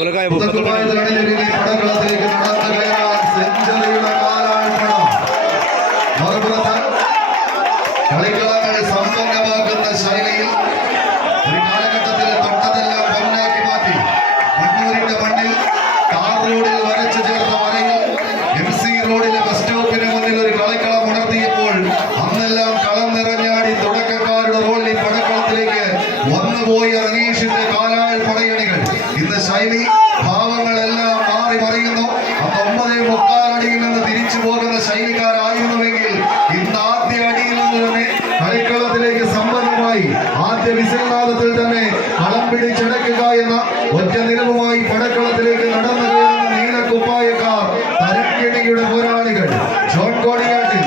சொலகாய செஞ்சலையுடன் Miley ഭാവങ്ങളെല്ലാം മാറി മറിയുന്നു അന്ന് ഒമ്പതേ മുക്കാലടിയിൽ നിന്ന് തിരിച്ചു പോകുന്ന ശൈലിക്കാരായിരുന്നുവെങ്കിൽ ഇന്ന് ആദ്യ അടിയിൽ നിന്ന് തന്നെ കളിക്കളത്തിലേക്ക് സമ്പന്നമായി ആദ്യ വിസൽനാഥത്തിൽ തന്നെ കളം പിടിച്ചടക്കുക എന്ന ഒറ്റ നിലവുമായി പടക്കളത്തിലേക്ക് നടന്നു കയറുന്ന നീലക്കുപ്പായക്കാർ തരക്കിണിയുടെ പോരാളികൾ. ജോൺ കോടിയാട്ടിൽ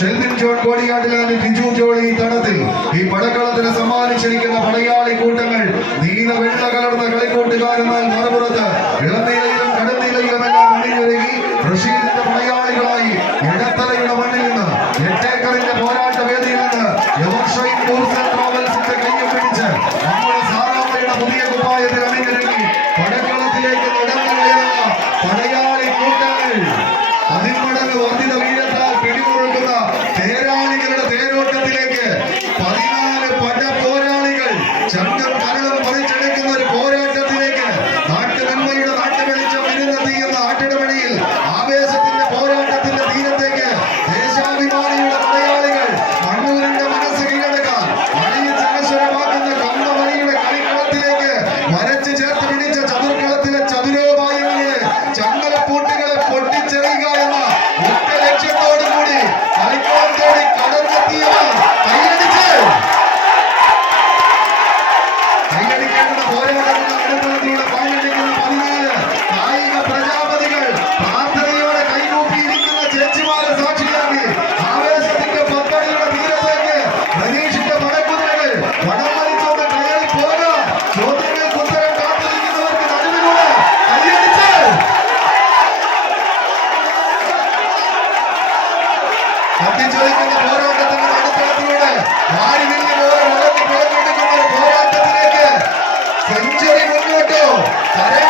ഷെൽബിൻ ജോൺ കോടിയാട്ടിലാണ് ബിജു ജോളി തടത്തിൽ ഈ പടക്കളത്തിന് സമ്മാനിച്ചിരിക്കുന്ന പടയാ Gracias. കുട്ടികളെ പൊട്ടിച്ചെറിയുക എന്ന ഒറ്റ ലക്ഷ്യത്തോടു കൂടി തലക്കോലത്തോടെ കടന്നെത്തിയ Yeah.